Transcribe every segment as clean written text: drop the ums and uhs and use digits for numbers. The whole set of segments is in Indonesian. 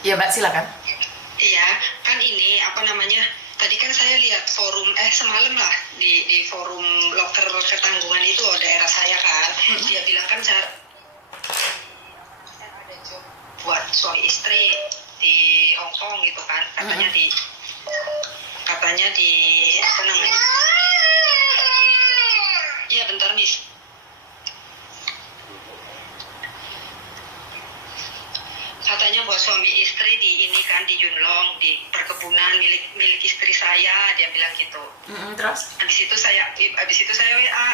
Iya Mbak, silakan. Iya, kan ini apa namanya? Tadi kan saya lihat forum semalam lah di forum loker ketanggungan itu daerah saya kan. Dia bilang kan ada job buat suami istri di Hong Kong gitu kan. Katanya di apa namanya? Iya bentar Miss. Katanya buat suami istri di ini kan di Yunlong, di perkebunan milik istri saya, dia bilang gitu. Terus? Habis itu saya WA.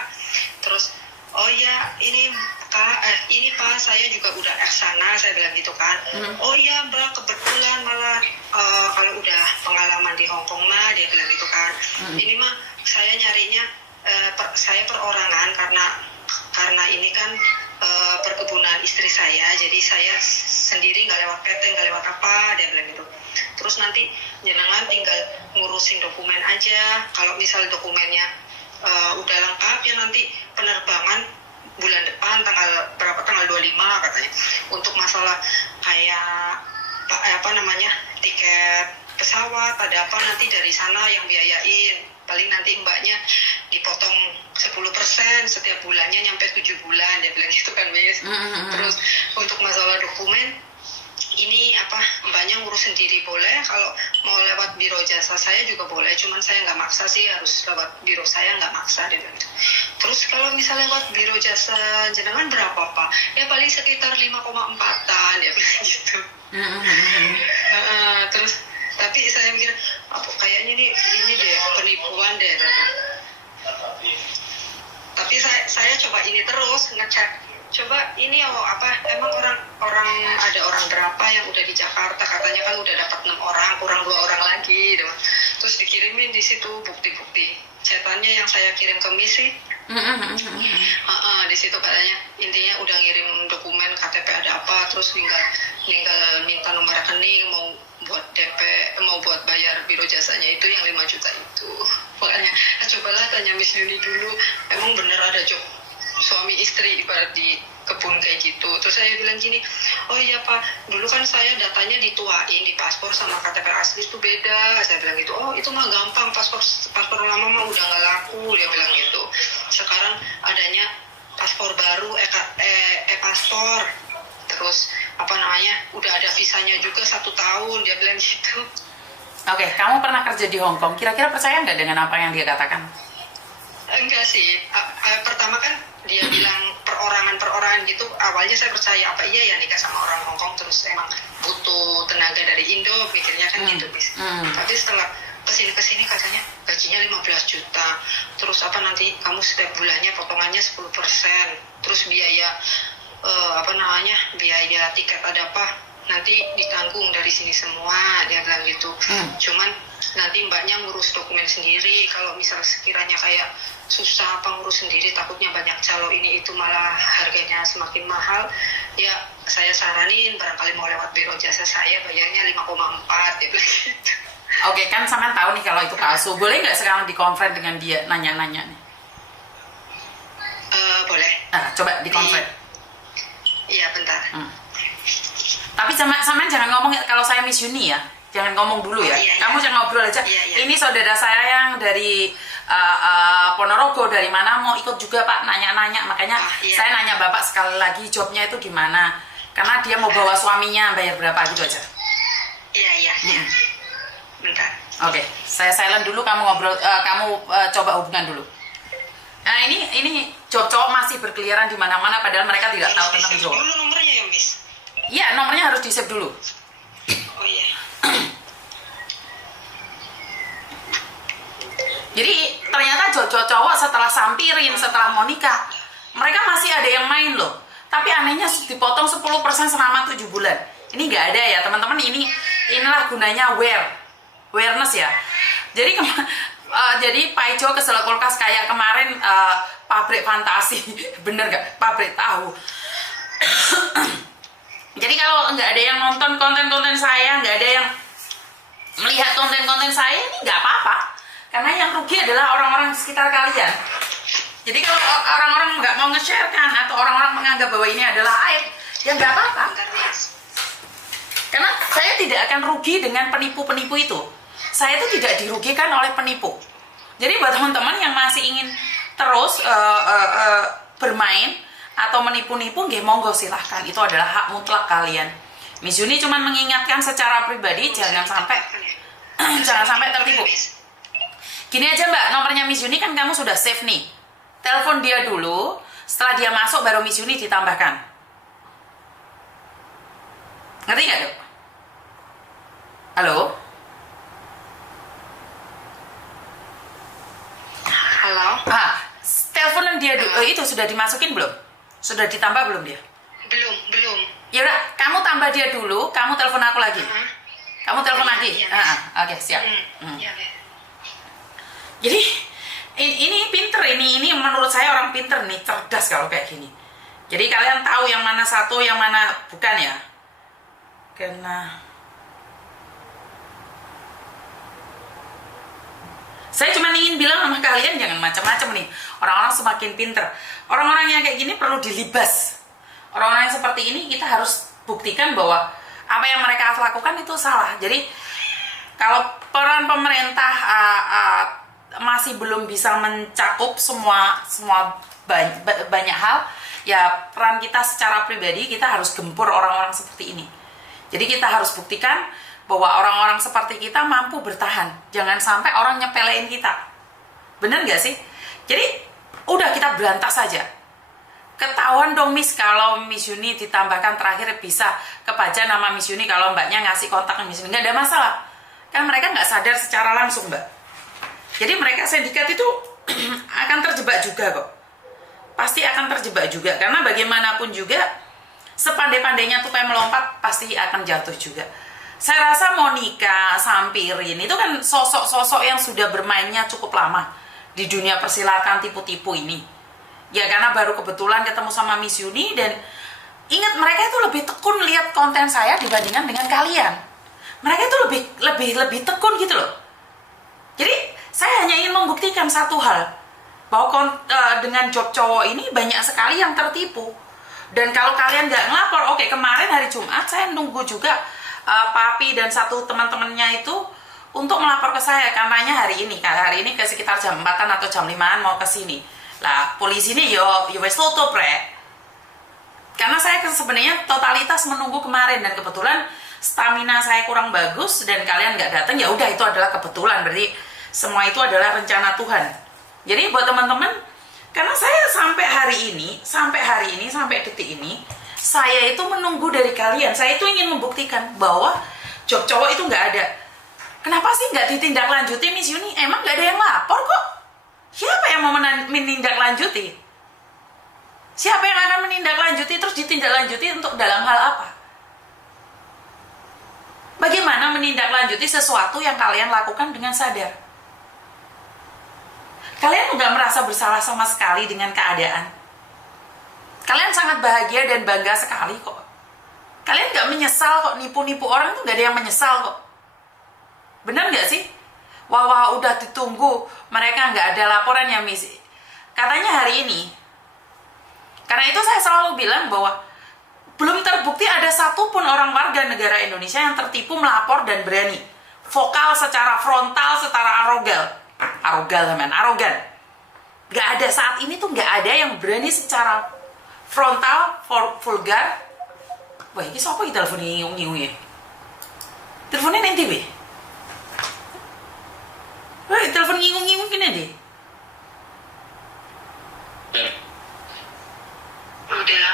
Terus oh ya ini Kak, ini Pak saya juga udah sana, saya bilang gitu kan. Oh iya Mbak, kebetulan malah kalau udah pengalaman di Hong Kong mah, dia bilang gitu kan. Ini mah saya nyarinya saya perorangan karena ini kan perkebunan istri saya, jadi saya sendiri nggak lewat PT, nggak lewat apa, dia bilang gitu. Terus nanti jenengan tinggal ngurusin dokumen aja. Kalau misal dokumennya udah lengkap ya nanti penerbangan bulan depan tanggal 25 katanya. Untuk masalah kayak apa namanya tiket pesawat ada apa nanti dari sana yang biayain. Paling nanti mbaknya dipotong 10% setiap bulannya nyampe 7 bulan, dia bilang gitu kan Miss. Terus untuk masalah dokumen ini apa mbaknya ngurus sendiri boleh, kalau mau lewat biro jasa saya juga boleh, cuman saya nggak maksa sih harus lewat biro saya, nggak maksa, dia bilang gitu. Terus kalau misalnya lewat biro jasa jenengan berapa Pak? Ya paling sekitar 5,4-an, dia bilang gitu. Terus tapi saya mikir kayaknya ini deh penipuan deh. Tapi saya coba ini terus ngecek, coba ini emang orang ada orang berapa yang udah di Jakarta, katanya kan udah dapat 6 orang, kurang 2 orang lagi gitu. Terus dikirimin di situ bukti-bukti chatannya yang saya kirim ke misi. Di situ katanya intinya udah ngirim dokumen KTP ada apa, terus tinggal minta nomor rekening, mau buat DP, mau buat bayar biro jasanya itu yang 5 juta itu. Makanya cobalah tanya Miss Yuni dulu, emang bener ada job suami istri ibarat di kebun kayak gitu. Terus saya bilang gini, oh iya Pak, dulu kan saya datanya dituain di paspor sama KTP asli itu beda. Saya bilang gitu, oh itu mah gampang, paspor lama mah udah nggak laku, dia bilang gitu. Sekarang adanya paspor baru, paspor, terus apa namanya, udah ada visanya juga 1 tahun, dia bilang gitu. Oke, kamu pernah kerja di Hong Kong, kira-kira percaya nggak dengan apa yang dia katakan? Enggak sih, pertama kan dia bilang perorangan gitu, awalnya saya percaya apa iya ya nikah sama orang Hong Kong terus emang butuh tenaga dari Indo, pikirnya kan gitu Bis. Tapi setelah kesini katanya gajinya 15 juta, terus apa nanti kamu setiap bulannya potongannya 10%, terus biaya biaya tiket ada apa nanti ditanggung dari sini semua, dia bilang gitu. Cuman nanti mbaknya ngurus dokumen sendiri, kalau misal sekiranya kayak susah ngurus sendiri, takutnya banyak calo ini itu malah harganya semakin mahal, ya saya saranin barangkali mau lewat biro jasa saya bayarnya 5,4, dia bilang gitu. Oke, kan sampean tahu nih kalau itu palsu, boleh nggak sekarang dikonfront dengan dia, nanya-nanya nih? Boleh. Coba dikonfront. Iya bentar. Tapi sama jangan ngomong kalau saya Miss Yuni ya, jangan ngomong dulu ya. Iya. Kamu jangan ngobrol aja. Iya. Ini saudara saya yang dari Ponorogo, dari mana mau ikut juga Pak, nanya-nanya. Makanya saya nanya Bapak sekali lagi jobnya itu gimana, karena dia mau bawa suaminya, bayar berapa gitu aja. Iya. Bentar. Oke, saya silent dulu, kamu ngobrol, kamu coba hubungan dulu. Nah ini job cowok masih berkeliaran di mana-mana, padahal mereka tidak tahu tentang job. Dulu nomornya ya Miss. Iya, nomornya harus di-save dulu. Oh iya. Jadi ternyata cowok setelah sampirin, setelah mau nikah, mereka masih ada yang main loh. Tapi anehnya dipotong 10% selama 7 bulan. Ini nggak ada ya teman-teman, inilah gunanya awareness ya. Jadi jadi Pak Ijo kesel kulkas kayak kemarin pabrik fantasi, bener nggak? Pabrik tahu. Jadi kalau nggak ada yang nonton konten-konten saya, nggak ada yang melihat konten-konten saya, ini nggak apa-apa. Karena yang rugi adalah orang-orang sekitar kalian. Jadi kalau orang-orang nggak mau nge-sharekan atau orang-orang menganggap bahwa ini adalah aib, ya nggak apa-apa. Karena saya tidak akan rugi dengan penipu-penipu itu. Saya itu tidak dirugikan oleh penipu. Jadi buat teman-teman yang masih ingin terus bermain atau menipu-nipu, nggih monggo silahkan. Itu adalah hak mutlak kalian. Miss Yuni cuma mengingatkan secara pribadi jangan sampai tertipu. Gini aja Mbak, nomornya Miss Yuni kan kamu sudah save nih. Telepon dia dulu, setelah dia masuk baru Miss Yuni ditambahkan. Ngerti nggak Dok? Halo? Halo? Teleponan dia itu sudah dimasukin belum? Sudah ditambah belum dia? Belum. Ya udah, kamu tambah dia dulu, kamu telepon aku lagi. Kamu telepon lagi. Iya, Oke, siap. Iya, Jadi ini pinter, ini menurut saya orang pinter nih, cerdas kalau kayak gini. Jadi kalian tahu yang mana satu, yang mana bukan ya? Karena saya cuma ingin bilang sama kalian jangan macam-macam nih. Orang-orang semakin pinter. Orang-orang yang kayak gini perlu dilibas. Orang-orang yang seperti ini kita harus buktikan bahwa apa yang mereka lakukan itu salah. Jadi kalau peran pemerintah masih belum bisa mencakup semua banyak hal, ya peran kita secara pribadi kita harus gempur orang-orang seperti ini. Jadi kita harus buktikan bahwa orang-orang seperti kita mampu bertahan. Jangan sampai orang nyepelein kita. Bener gak sih? Jadi udah kita berantas saja. Ketahuan dong Miss kalau Miss Yuni ditambahkan terakhir bisa kebaca nama Miss Yuni kalau mbaknya ngasih kontak Miss Yuni. Nggak ada masalah. Kan mereka nggak sadar secara langsung mbak. Jadi mereka sindikat itu akan terjebak juga kok. Pasti akan terjebak juga. Karena bagaimanapun juga sepandai-pandainya tupai melompat pasti akan jatuh juga. Saya rasa Monica, Sampirin itu kan sosok-sosok yang sudah bermainnya cukup lama di dunia persilatan tipu-tipu ini. Ya karena baru kebetulan ketemu sama Miss Yuni dan ingat mereka itu lebih tekun lihat konten saya dibandingkan dengan kalian. Mereka itu lebih tekun gitu loh. Jadi saya hanya ingin membuktikan satu hal, bahwa dengan job cowok ini banyak sekali yang tertipu. Dan kalau kalian nggak ngelapor, oke, kemarin hari Jumat saya nunggu juga Papi dan satu teman-temannya itu untuk melapor ke saya karenanya hari ini ke sekitar jam 4-an atau jam 5-an mau ke sini. Lah polisi ini yo wes tutup karena saya sebenarnya totalitas menunggu kemarin dan kebetulan stamina saya kurang bagus dan kalian nggak datang, ya udah itu adalah kebetulan, berarti semua itu adalah rencana Tuhan. Jadi buat teman-teman, karena saya sampai detik ini saya itu menunggu dari kalian, saya itu ingin membuktikan bahwa job cowok itu nggak ada. Kenapa sih nggak ditindaklanjuti Miss Yuni? Emang nggak ada yang lapor kok. Siapa yang mau menindaklanjuti? Siapa yang akan menindaklanjuti terus ditindaklanjuti untuk dalam hal apa? Bagaimana menindaklanjuti sesuatu yang kalian lakukan dengan sadar? Kalian nggak merasa bersalah sama sekali dengan keadaan. Kalian sangat bahagia dan bangga sekali kok. Kalian nggak menyesal kok, nipu-nipu orang itu nggak ada yang menyesal kok. Benar nggak sih? Wah, udah ditunggu, mereka nggak ada laporan ya Miss. Katanya hari ini. Karena itu saya selalu bilang bahwa belum terbukti ada satupun orang warga negara Indonesia yang tertipu melapor dan berani. Vokal secara frontal, secara arogan. Nggak ada saat ini tuh nggak ada yang berani secara frontal, vulgar. Wah, ini siapa yang telepon ngiung-ngiung ya? Teleponnya nanti be. Wah, telepon ngiung-ngiung gini deh. Udah.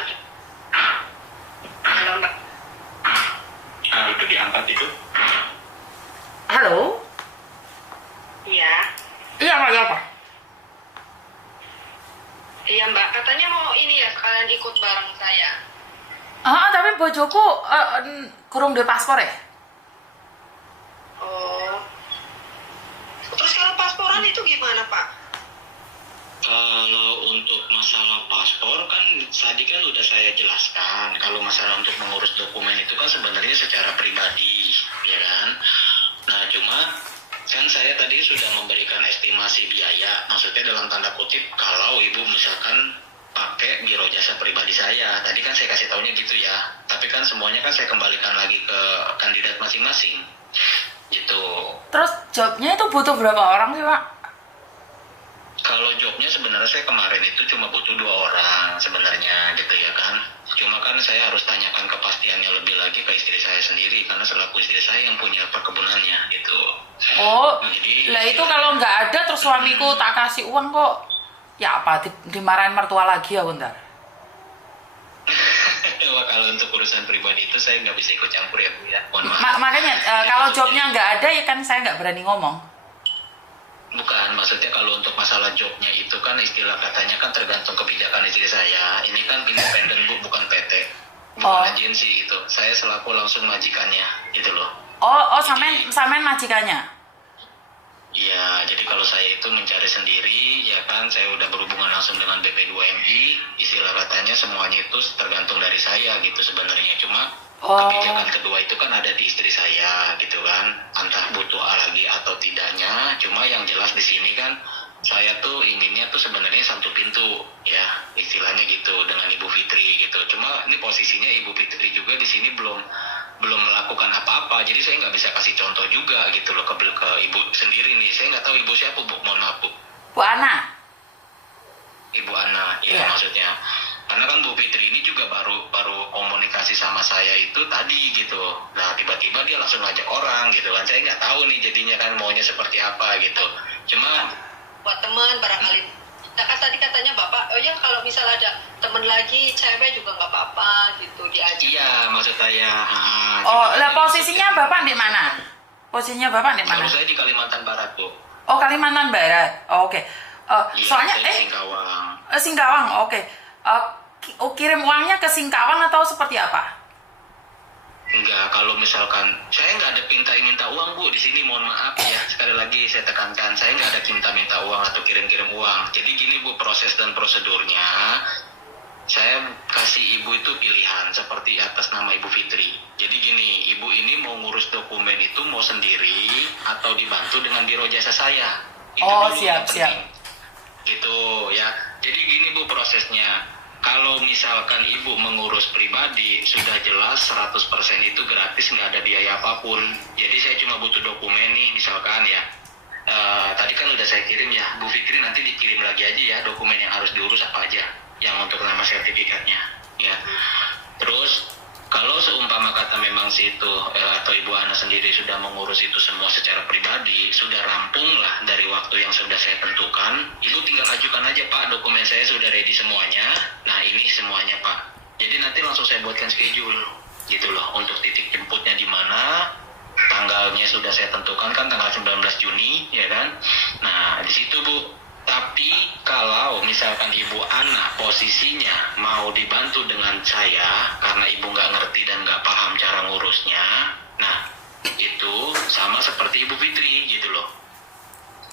Halo Mbak. Udah diangkat itu? Halo? Iya. Iya apa? Iya Mbak, katanya mau ini ya sekalian ikut bareng saya. Tapi bojoku kurung duwe paspor ya? Oh. Terus kalau pasporan itu gimana Pak? Kalau untuk masalah paspor kan tadi kan udah saya jelaskan. Kalau masalah untuk mengurus dokumen itu kan sebenarnya secara pribadi, ya kan? Nah cuma kan saya tadi sudah memberikan estimasi biaya, maksudnya dalam tanda kutip kalau ibu misalkan pakai biro jasa pribadi saya, tadi kan saya kasih taunya gitu ya. Tapi tapi kan semuanya kan saya kembalikan lagi ke kandidat masing-masing gitu. Terus jobnya itu butuh berapa orang sih Pak? Kalau jobnya sebenarnya saya kemarin itu cuma butuh 2 orang sebenarnya gitu ya kan. Cuma kan saya harus tanyakan kepastiannya lebih lagi ke istri saya sendiri karena selaku istri saya yang punya perkebunannya gitu. Oh, Jadi lah itu kalau nggak ada terus suamiku tak kasih uang kok, ya apa dimarahin mertua lagi ya bentar. Wah, kalau untuk urusan pribadi itu saya nggak bisa ikut campur ya Bu ya. Mohon maaf. Makanya kalau jobnya nggak ada ya kan saya nggak berani ngomong. Bukan, maksudnya kalau untuk masalah jobnya itu kan istilah katanya kan tergantung kebijakan istri saya. Ini kan independen Bu, bukan PT, bukan agensi gitu. Saya selaku langsung majikannya gitu loh. Oh, samen majikannya. Iya, jadi kalau saya itu mencari sendiri, ya kan, saya udah berhubungan langsung dengan BP2MI, istilah katanya semuanya itu tergantung dari saya gitu sebenarnya. Cuma kebijakan kedua itu kan ada di istri saya gitu kan, entah butuh lagi atau tidaknya. Cuma yang jelas di sini kan saya tuh inginnya tuh sebenarnya satu pintu ya, istilahnya gitu dengan Ibu Fitri gitu. Cuma ini posisinya Ibu Fitri juga di sini belum melakukan apa-apa, jadi saya nggak bisa kasih contoh juga gitu loh ke Ibu sendiri nih. Saya nggak tahu Ibu siapa Bu, mohon maaf Bu. Bu Ana. Ibu Ana, ya maksudnya. Karena kan Bu Fitri ini juga baru komunikasi sama saya itu tadi gitu. Nah tiba-tiba dia langsung ngajak orang gitu kan. Saya nggak tahu nih jadinya kan maunya seperti apa gitu. Cuma buat teman barangkali. Nah kan tadi katanya Bapak, oh ya kalau misal ada teman lagi cewek juga nggak apa-apa gitu diajak. iya maksud saya. Lah posisinya Bapak di mana? Posisinya Bapak di mana? Kalau saya di Kalimantan Barat Bu. Oh Kalimantan Barat. Oh, oke. Iya, Soalnya saya di Singkawang. Singkawang. Oke. Kirim uangnya ke Singkawang atau seperti apa? Enggak, kalau misalkan saya nggak ada minta uang Bu di sini, mohon maaf ya, sekali lagi saya tekankan, saya nggak ada minta uang atau kirim uang. Jadi gini Bu, proses dan prosedurnya saya kasih Ibu itu pilihan seperti atas nama Ibu Fitri. Jadi gini, Ibu ini mau ngurus dokumen itu mau sendiri atau dibantu dengan biro jasa saya. Itu dulu yang siap. penting. Gitu ya. Jadi gini Bu prosesnya. Kalau misalkan Ibu mengurus pribadi, sudah jelas 100% itu gratis, nggak ada biaya apapun. Jadi saya cuma butuh dokumen nih, misalkan ya. Tadi kan udah saya kirim ya, Bu Fitri nanti dikirim lagi aja ya dokumen yang harus diurus apa aja, yang untuk nama sertifikatnya. Ya. Terus kalau seumpama kata memang situ atau Ibu Ana sendiri sudah mengurus itu semua secara pribadi, sudah rampung lah dari waktu yang sudah saya tentukan, Ibu tinggal ajukan aja Pak, dokumen saya sudah ready semuanya. Nah ini semuanya Pak. Jadi nanti langsung saya buatkan schedule gitu loh, untuk titik jemputnya di mana, tanggalnya sudah saya tentukan kan tanggal 19 Juni ya kan. Nah di situ Bu. Tapi kalau misalkan Ibu Ana posisinya mau dibantu dengan saya karena Ibu nggak ngerti dan nggak paham cara ngurusnya, nah itu sama seperti Ibu Fitri gitu loh.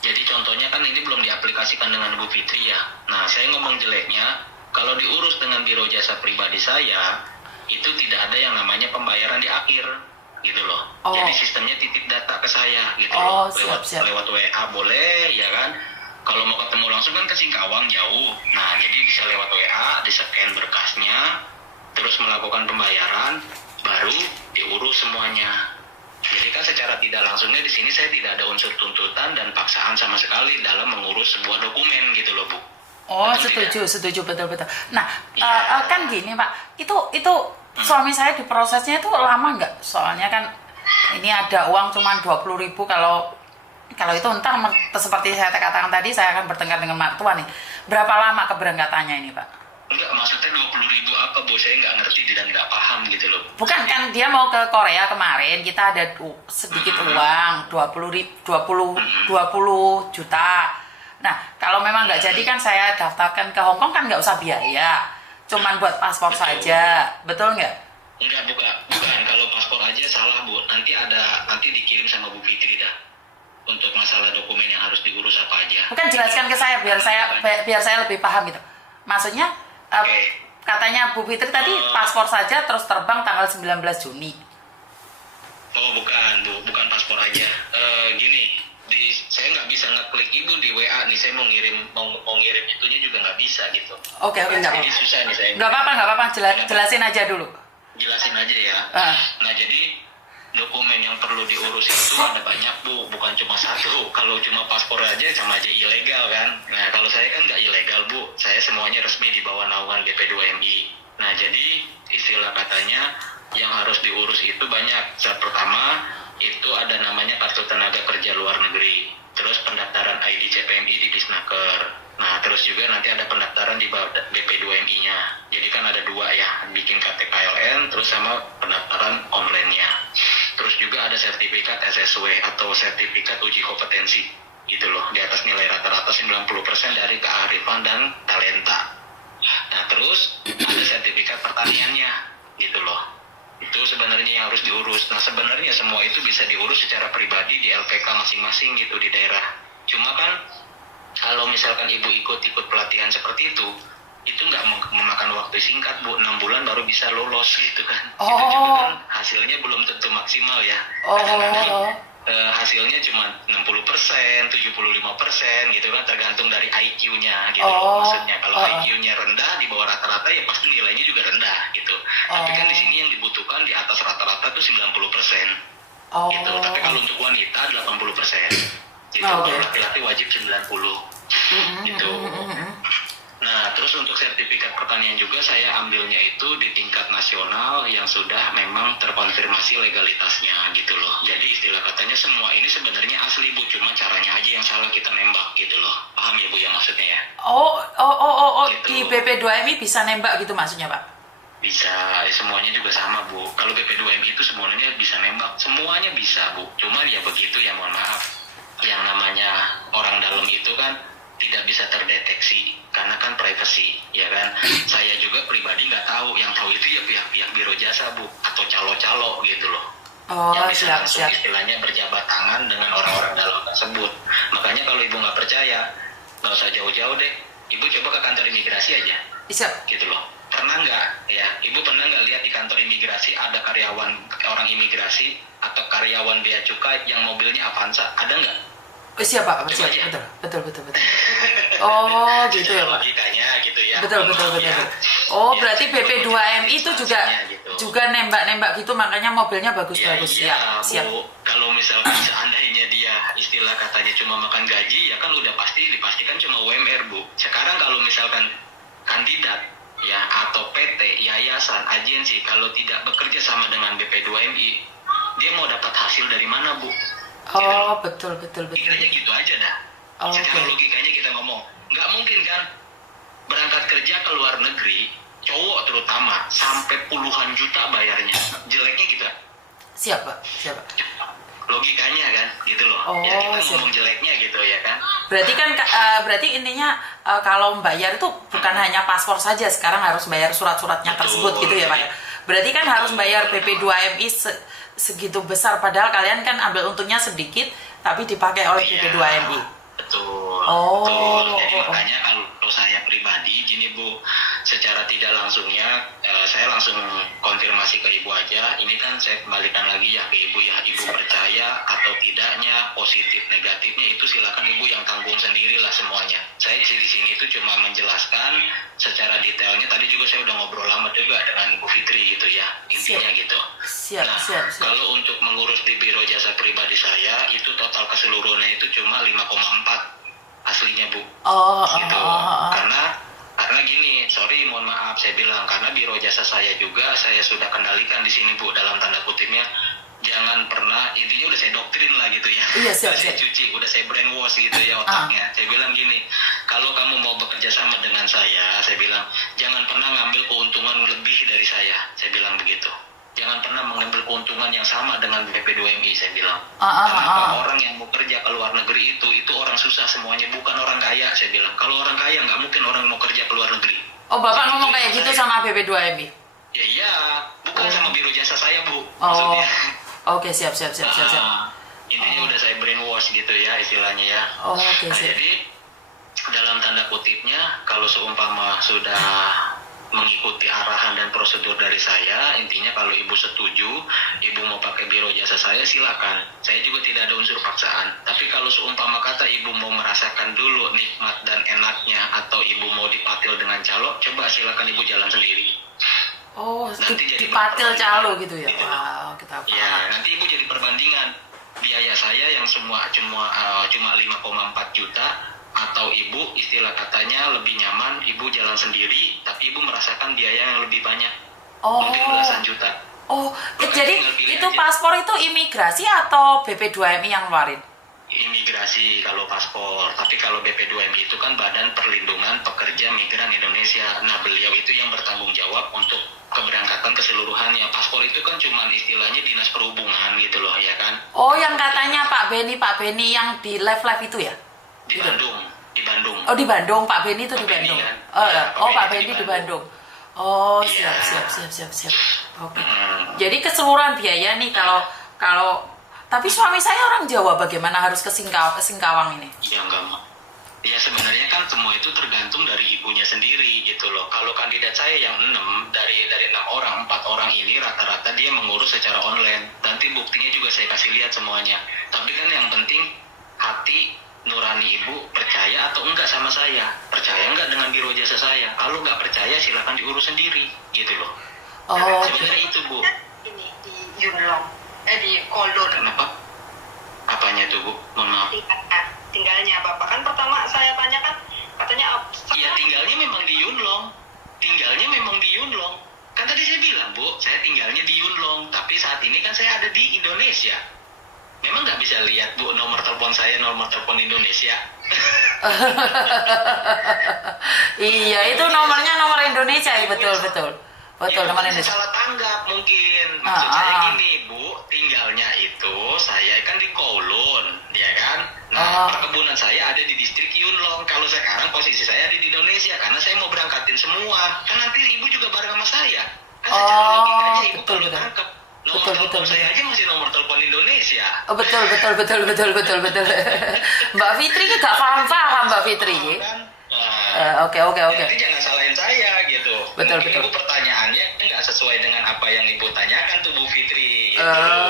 Jadi contohnya kan ini belum diaplikasikan dengan Ibu Fitri ya. Nah saya ngomong jeleknya, kalau diurus dengan biro jasa pribadi saya, itu tidak ada yang namanya pembayaran di akhir gitu loh. Jadi sistemnya titip data ke saya gitu loh. Lewat WA boleh ya kan. Kalau mau ketemu langsung kan ke Singkawang jauh. Nah, jadi bisa lewat WA, di-scan berkasnya, terus melakukan pembayaran, baru diurus semuanya. Jadi kan secara tidak langsungnya di sini saya tidak ada unsur tuntutan dan paksaan sama sekali dalam mengurus sebuah dokumen gitu loh, Bu. Setuju betul. Nah, kan gini Pak, itu suami saya di prosesnya itu lama nggak? Soalnya kan ini ada uang cuma 20.000 kalau itu entah seperti saya katakan tadi, saya akan bertengkar dengan mertua nih. Berapa lama keberangkatannya ini Pak? Enggak, maksudnya 20.000 apa Bu? Saya nggak ngerti dan nggak paham gitu loh. Bukan, kan dia mau ke Korea kemarin, kita ada sedikit uang, 20 juta. Nah, kalau memang nggak jadi kan saya daftarkan ke Hong Kong kan nggak usah biaya. Cuman buat paspor saja, betul nggak? Enggak, bukan. Kalau paspor aja salah Bu. Nanti dikirim sama Bu Fitri dah. Untuk masalah dokumen yang harus diurus apa aja. Bukan, jelaskan ke saya biar saya lebih paham gitu. Maksudnya katanya Bu Fitri tadi paspor saja terus terbang tanggal 19 Juni. Oh bukan Bu, bukan paspor aja. Gini, saya nggak bisa ngeklik Ibu di WA nih. Saya mau ngirim itunya juga nggak bisa gitu. Oke, nggak apa-apa. Jadi susah nih saya. Nggak apa-apa. Jelasin aja dulu. jelasin aja ya. Nah jadi dokumen yang perlu diurus itu ada banyak Bu, bukan cuma satu. Kalau cuma paspor aja sama aja ilegal kan. Nah kalau saya kan nggak ilegal Bu, saya semuanya resmi di bawah naungan BP2MI. Nah jadi istilah katanya yang harus diurus itu banyak. Pertama itu ada namanya kartu tenaga kerja luar negeri, terus pendaftaran ID CPMI di Disnaker. Nah terus juga nanti ada pendaftaran di BP2MI-nya. Jadi kan ada dua ya, bikin KTKLN terus sama pendaftaran online-nya. Terus juga ada sertifikat SSW atau sertifikat uji kompetensi gitu loh, di atas nilai rata-rata 90% dari kearifan dan talenta. Nah terus ada sertifikat pertaniannya gitu loh. Itu sebenarnya yang harus diurus. Nah sebenarnya semua itu bisa diurus secara pribadi di LPK masing-masing gitu di daerah. Cuma kan kalau misalkan ibu ikut pelatihan seperti itu nggak memakan waktu singkat Bu, 6 bulan baru bisa lolos gitu kan. Itu juga kan hasilnya belum tentu maksimal ya. Kadang-kadang hasilnya cuma 60%, 75% gitu kan, tergantung dari IQ-nya gitu. Maksudnya kalau IQ-nya rendah di bawah rata-rata ya pasti nilainya juga rendah gitu. Tapi kan di sini yang dibutuhkan di atas rata-rata tuh 90% gitu. Tapi kalau untuk wanita 80% gitu. Kalau laki-laki wajib 90 gitu. Nah, terus untuk sertifikat pertanian juga saya ambilnya itu di tingkat nasional yang sudah memang terkonfirmasi legalitasnya gitu loh. Jadi istilah katanya semua ini sebenarnya asli Bu, cuma caranya aja yang salah kita nembak gitu loh. Paham ya Bu yang maksudnya ya? Gitu. Di BP2MI bisa nembak gitu maksudnya Pak? Bisa, semuanya juga sama Bu. Kalau BP2MI itu semuanya bisa nembak, semuanya bisa Bu. Cuma ya begitu ya, mohon maaf. Yang namanya orang dalam itu kan tidak bisa terdeteksi karena kan privacy ya kan. Saya juga pribadi nggak tahu, yang tahu itu ya pihak-pihak biro jasa Bu, atau calo-calo gitu loh, yang bisa langsung istilahnya berjabat tangan dengan orang-orang dalam tersebut. Makanya kalau ibu nggak percaya nggak usah jauh-jauh deh, ibu coba ke kantor imigrasi aja bisa gitu loh. Pernah nggak ya, ibu pernah nggak lihat di kantor imigrasi ada karyawan orang imigrasi atau karyawan bea cukai yang mobilnya Avanza, ada nggak? Siapa? Siap, betul. Oh, gitu ya Pak. Logikanya gitu ya. Betul. Ya. Oh, berarti BP2MI itu juga nembak gitu, makanya mobilnya bagus-bagus. Ya, siap. Bu, kalau misalkan seandainya dia istilah katanya cuma makan gaji, ya kan udah dipastikan cuma UMR Bu. Sekarang kalau misalkan kandidat ya atau PT, yayasan, agensi kalau tidak bekerja sama dengan BP2MI, dia mau dapat hasil dari mana Bu? Betul. Logikanya gitu aja dah. Secara logikanya kita ngomong, nggak mungkin kan berangkat kerja ke luar negeri, cowok terutama, sampai puluhan juta bayarnya. Jeleknya gitu. Siapa? Logikanya kan, gitu loh. Ya kita ngomong jeleknya gitu ya kan. Berarti intinya kalau bayar itu bukan hanya paspor saja, sekarang harus bayar surat-suratnya tersebut gitu ya Pak. Berarti kan harus bayar BP2MI segitu besar, padahal kalian kan ambil untungnya sedikit tapi dipakai oleh BP2MI. Betul. Jadi makanya kalau saya pribadi gini Bu, secara tidak langsungnya saya langsung konfirmasi ke ibu aja. Ini kan saya kembalikan lagi ya ke ibu ya. Ibu percaya atau tidaknya, positif negatifnya itu silakan ibu yang tanggung sendirilah semuanya. Saya di sini itu cuma menjelaskan secara detailnya. Tadi juga saya udah ngobrol lama juga dengan Bu Fitri gitu ya, intinya gitu. Siap. Kalau untuk mengurus di biro jasa pribadi saya itu total keseluruhannya itu cuma 5,4 aslinya Bu. Gitu. Karena gini, sorry mohon maaf saya bilang, karena biro jasa saya juga saya sudah kendalikan di sini Bu, dalam tanda kutipnya jangan pernah, intinya udah saya doktrin lah gitu ya. Udah saya cuci, udah saya brainwash gitu ya otaknya. Saya bilang gini, kalau kamu mau bekerja sama dengan saya bilang jangan pernah ngambil keuntungan lebih dari saya bilang begitu. Jangan pernah mengambil keuntungan yang sama dengan BP2MI, saya bilang. Kenapa orang yang mau kerja ke luar negeri itu orang susah semuanya, bukan orang kaya, saya bilang. Kalau orang kaya nggak mungkin orang mau kerja ke luar negeri. Bapak ngomong kayak gitu sama BP2MI? Ya iya, bukan sama biro jasa saya Bu, maksudnya. Oke, siap. Intinya udah saya brainwash gitu ya istilahnya ya. Siap. Jadi dalam tanda kutipnya, kalau seumpama sudah mengikuti arahan dan prosedur dari saya, intinya kalau ibu setuju, ibu mau pakai biro jasa saya silakan. Saya juga tidak ada unsur paksaan. Tapi kalau seumpama kata ibu mau merasakan dulu nikmat dan enaknya, atau ibu mau dipatil dengan calo, coba silakan ibu jalan sendiri. Oh, Nanti jadi dipatil perbandingan. calo gitu ya. Gitu. Wow, kita Ya, paham. nanti ibu jadi perbandingan biaya saya yang cuma 5,4 juta atau ibu istilah katanya lebih nyaman, ibu jalan sendiri tapi ibu merasakan biaya yang lebih banyak, Oh. mungkin belasan juta. Oh, Makanya jadi tinggal pilih itu aja. paspor itu imigrasi atau BP2MI yang ngeluarin? Imigrasi kalau paspor, tapi kalau BP2MI itu kan Badan Perlindungan Pekerja Migran Indonesia. Nah, beliau itu yang bertanggung jawab untuk keberangkatan keseluruhannya. Paspor itu kan cuma istilahnya dinas perhubungan gitu loh, ya kan? Oh, yang katanya Pak Beni yang di live itu ya? Di Gitu. Bandung, di Bandung. Oh, di Bandung, Pak Beni itu di Pak Beni Bandung. kan? Oh, Iya, Pak Beni Beni di Bandung. Oh, siap. Oke. Hmm. Jadi keseluruhan biaya nih kalau tapi suami saya orang Jawa, bagaimana harus ke Singkawang ini? Ya enggak mau. Ya sebenarnya kan semua itu tergantung dari ibunya sendiri gitu loh. Kalau kandidat saya yang 6 dari 6 orang, 4 orang ini rata-rata dia mengurus secara online. Nanti buktinya juga saya kasih lihat semuanya. Tapi kan yang penting hati nurani ibu percaya atau enggak sama saya. Percaya enggak dengan biro jasa saya? Kalau enggak percaya silakan diurus sendiri gitu loh. Oh, Sebenarnya itu Bu. Ini di Yunlong, di Kolon. Kenapa? Apanya tuh Bu? Mohon maaf. Tinggalnya Bapak kan pertama saya tanya kan katanya Iya tinggalnya memang di Yunlong. Tinggalnya memang di Yunlong. Kan tadi saya bilang Bu, saya tinggalnya di Yunlong. Tapi saat ini kan saya ada di Indonesia. Memang nggak bisa lihat Bu nomor telepon saya, nomor telepon Indonesia. iya, itu nomornya nomor Indonesia, ya, betul. Betul, Ya, nomor mungkin Indonesia. salah tanggap mungkin. Maksud saya gini Bu, tinggalnya itu saya kan di Kowloon, ya kan? Nah, perkebunan saya ada di distrik Yunlong. Kalau sekarang posisi saya ada di Indonesia karena saya mau berangkatin semua. Kan nanti ibu juga bareng sama saya. Kan secara logikanya ibu betul. kalau tangkap nomor Betul. telepon saya aja masih nomor telepon Indonesia. Oh, betul. Mbak Fitri ini gak paham Mbak Fitri. Kan? Nah, Oke. jadi jangan salahin saya gitu. Betul. Ibu pertanyaannya nggak sesuai dengan apa yang ibu tanyakan tuh Bu Fitri. Gitu.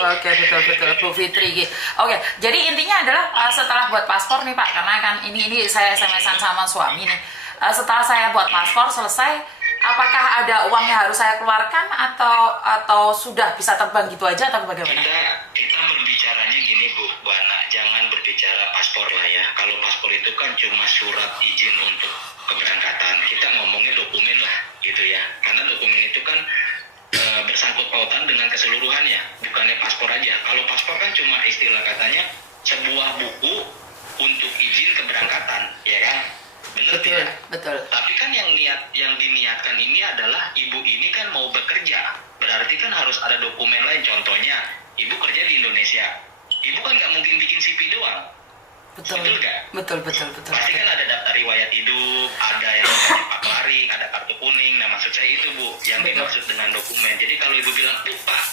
Oke, betul Bu Fitri. Oke, jadi intinya adalah setelah buat paspor nih Pak, karena kan ini saya SMS-an sama suami nih. Setelah saya buat paspor selesai, apakah ada uang yang harus saya keluarkan atau sudah bisa terbang gitu aja atau bagaimana? Kita berbicaranya gini Bu Ana, jangan berbicara paspor lah ya. Kalau paspor itu kan cuma surat izin untuk keberangkatan. Kita ngomongnya dokumen lah gitu ya. Karena dokumen itu kan bersangkut pautan dengan keseluruhannya, bukannya paspor aja. Kalau paspor kan cuma istilah katanya sebuah buku untuk izin keberangkatan, ya kan? Bener tidak? Betul. Tapi kan yang diniatkan ini adalah ibu ini kan mau bekerja, berarti kan harus ada dokumen lain. Contohnya, ibu kerja di Indonesia, ibu kan nggak mungkin bikin CV doang. Betul nggak? Betul. Pasti kan ada daftar riwayat hidup, ada yang paklaring, ada kartu kuning. Nah maksud saya itu Bu, yang dimaksud dengan dokumen. Jadi kalau ibu bilang, Bu Pak,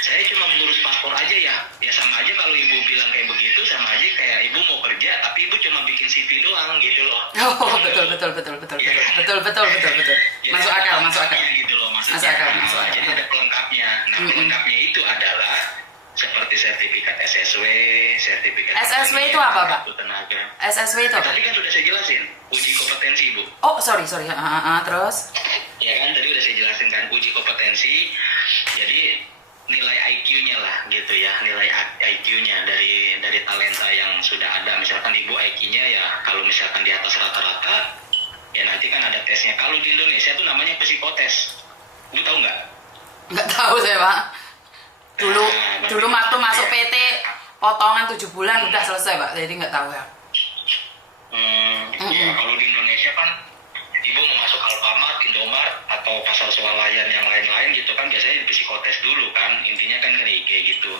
saya cuma mengurus paspor aja ya sama aja kalau ibu bilang kayak begitu, sama aja kayak ibu mau kerja tapi ibu cuma bikin CV doang gitu loh. Oh, betul. Masuk akal. Gitu loh maksudnya. Masuk akal. Jadi ada pelengkapnya. Nah pelengkapnya itu adalah seperti sertifikat SSW, sertifikat SSW itu apa Pak? Tenaga. SSW itu apa? Tadi kan udah saya jelasin, uji kompetensi Bu. Oh, sorry. Terus? Ya kan tadi udah saya jelasin kan, uji kompetensi. Jadi nilai IQ-nya lah gitu ya, nilai IQ-nya dari talenta yang sudah ada. Misalkan ibu IQ-nya ya kalau misalkan di atas rata-rata ya nanti kan ada tesnya. Kalau di Indonesia tuh namanya psikotes. Bu tahu nggak? Nggak tahu saya Pak. Dulu waktu masuk PT potongan 7 bulan udah selesai Pak, jadi nggak tahu ya. Ya kalau di Indonesia kan ibu mau masuk Alfamart, Indomart atau pasar swalayan yang lain-lain gitu kan biasanya di psikotes dulu kan, intinya kan kayak gitu.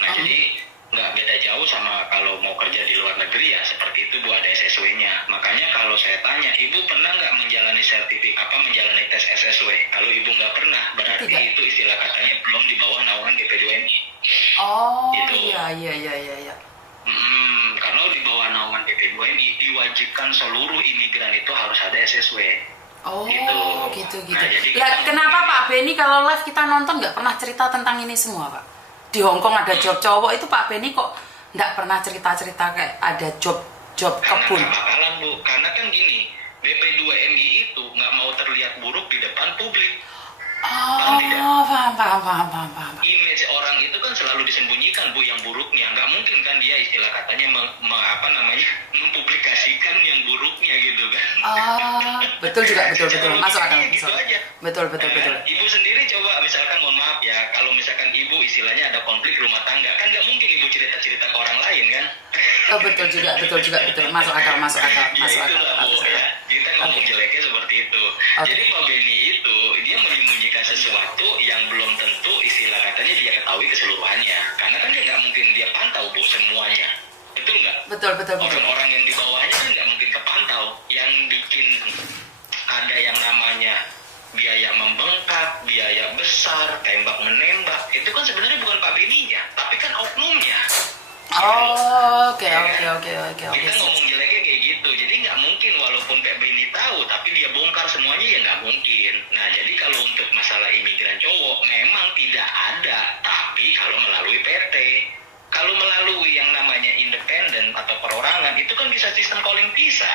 Nah jadi nggak beda jauh sama kalau mau kerja di luar negeri ya seperti itu Bu, ada SSW-nya. Makanya kalau saya tanya, ibu pernah nggak menjalani menjalani tes SSW? Kalau ibu nggak pernah, berarti Tidak. itu istilah katanya belum di bawah naungan BP2MI. Oh, Gitu. iya. Karena di bawah naungan BP2MI diwajibkan seluruh imigran itu harus ada SSW. Oh, gitu. Nah, jadi Lah, kenapa Pak Beni kalau live kita nonton nggak pernah cerita tentang ini semua Pak? Di Hongkong ada job cowok, itu Pak Beni kok nggak pernah cerita-cerita kayak ada job kebun? Karena nggak bakalan Bu, karena kan gini, BP2MI itu nggak mau terlihat buruk di depan publik. Paham tidak? Paham. Image orang itu kan selalu disembunyikan Bu yang buruknya. Nggak mungkin kan dia istilah katanya mempublikasikan yang buruknya gitu kan. Betul juga, betul. Secara Masuk akal. logikanya gitu aja. Betul. Ibu sendiri coba misalkan mohon maaf ya, kalau misalkan ibu istilahnya ada konflik rumah tangga, kan nggak mungkin ibu cerita-cerita ke orang lain kan. Betul juga. Masuk akal. Ya. Kita ngomong jeleknya seperti itu. Jadi Pak Beni itu dia menyembunyikan sesuatu yang belum tentu istilah katanya dia ketahui keseluruhannya. Karena kan dia nggak mungkin dia pantau Bu semuanya. Betul nggak? Betul. Orang-orang yang di bawahnya kan nggak mungkin kepantau. Yang bikin ada yang namanya biaya membengkak, biaya besar, tembak menembak, itu kan sebenarnya bukan Pak Beninya, tapi kan oknumnya. Oke. Kita ngomong jeleknya kayak gitu, jadi nggak mungkin walaupun Pak Beni tahu, tapi dia bongkar semuanya ya nggak mungkin. Nah jadi kalau untuk masalah imigran cowok memang tidak ada, tapi kalau melalui PT, kalau melalui yang namanya independen atau perorangan itu kan bisa sistem calling visa.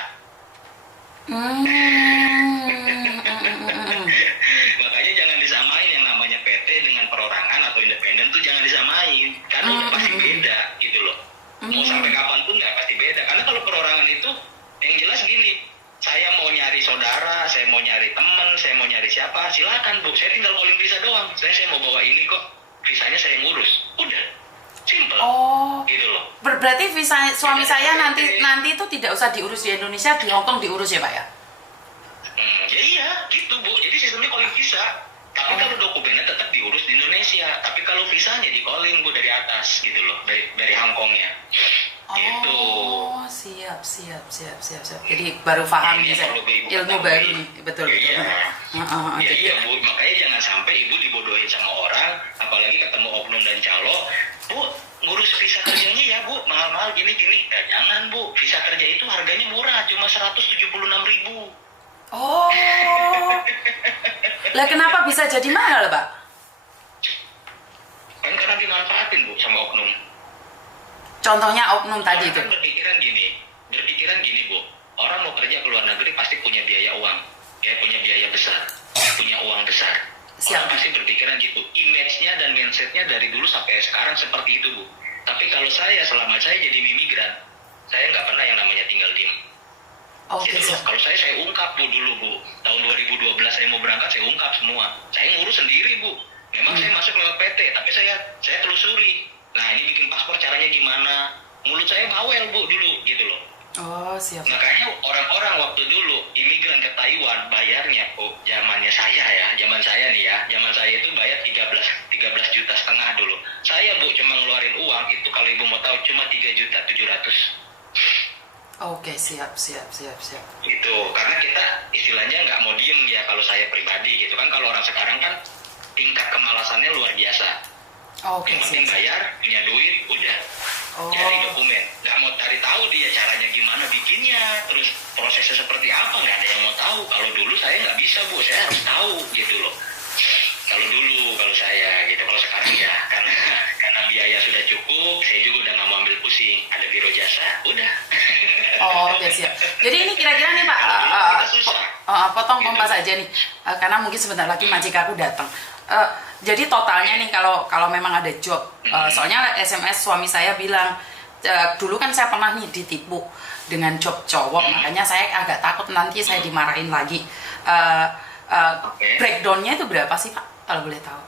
Makanya jangan disamain yang namanya PT dengan perorangan atau independen tuh jangan disamain karena udah pasti beda gitu loh. Mau sampai kapanpun nggak pasti beda karena kalau perorangan itu yang jelas gini, saya mau nyari saudara, saya mau nyari teman, saya mau nyari siapa silakan Bu, saya tinggal calling visa doang, saya mau bawa ini kok, visanya saya ngurus, udah simple gitu loh. Berarti visa suami saya nanti itu tidak usah diurus di Indonesia, di Hong Kong diurus ya Pak ya? Ya iya gitu Bu, jadi sistemnya calling visa. Tapi kalau dokumennya tetap diurus di Indonesia, tapi kalau visanya di calling Bu dari atas gitu loh, dari Hong Kongnya. Gitu. Siap. Jadi baru paham nih saya. Ilmu baru nih, betul. Iya Bu, makanya jangan sampai ibu dibodohin sama orang, apalagi ketemu oknum dan calo. Bu, ngurus visa kerjanya ya Bu, mahal-mahal gini. Ya, jangan Bu, visa kerja itu harganya murah, cuma 176.000. Lah kenapa bisa jadi mahal Pak? Kan karena dimanfaatin Bu sama oknum. Contohnya oknum tadi itu. Kan berpikiran gini Bu, orang mau kerja ke luar negeri pasti punya biaya uang, ya punya biaya besar, punya uang besar. Orang pasti berpikiran gitu, image-nya dan mindset-nya dari dulu sampai sekarang seperti itu Bu. Tapi kalau selama saya jadi imigran, saya nggak pernah yang namanya tinggal diem. Kalau saya ungkap Bu dulu Bu, tahun 2012 saya mau berangkat saya ungkap semua, saya ngurus sendiri Bu. Memang saya masuk lewat PT, tapi saya telusuri. Nah ini bikin paspor caranya gimana? Mulut saya bawel Bu dulu gitu loh. Siap. Makanya orang-orang waktu dulu imigran ke Taiwan bayarnya Bu, zaman saya itu bayar 13,5 juta dulu. Saya Bu cuma ngeluarin uang itu kalau ibu mau tahu cuma 3.700.000. Oke, siap. Itu karena kita istilahnya nggak mau diem ya kalau saya pribadi gitu kan. Kalau orang sekarang kan tingkat kemalasannya luar biasa. Yang penting bayar, punya duit, udah cari dokumen. Nggak mau cari tahu dia caranya gimana bikinnya, terus prosesnya seperti apa, nggak ada yang mau tahu. Kalau dulu saya nggak bisa Bu, saya harus tahu gitu loh. Kalau saya gitu. Kalau sekarang ya karena biaya sudah cukup, saya juga udah nggak mau ambil pusing. Ada biro jasa, udah. Oke, siap. Jadi ini kira-kira nih Pak, potong kompas aja nih, karena mungkin sebentar lagi majikanku datang. Jadi totalnya nih kalau memang ada job, soalnya SMS suami saya bilang dulu kan saya pernah nih ditipu dengan job cowok, makanya saya agak takut nanti saya dimarahin lagi. Breakdownnya itu berapa sih Pak, kalau boleh tahu?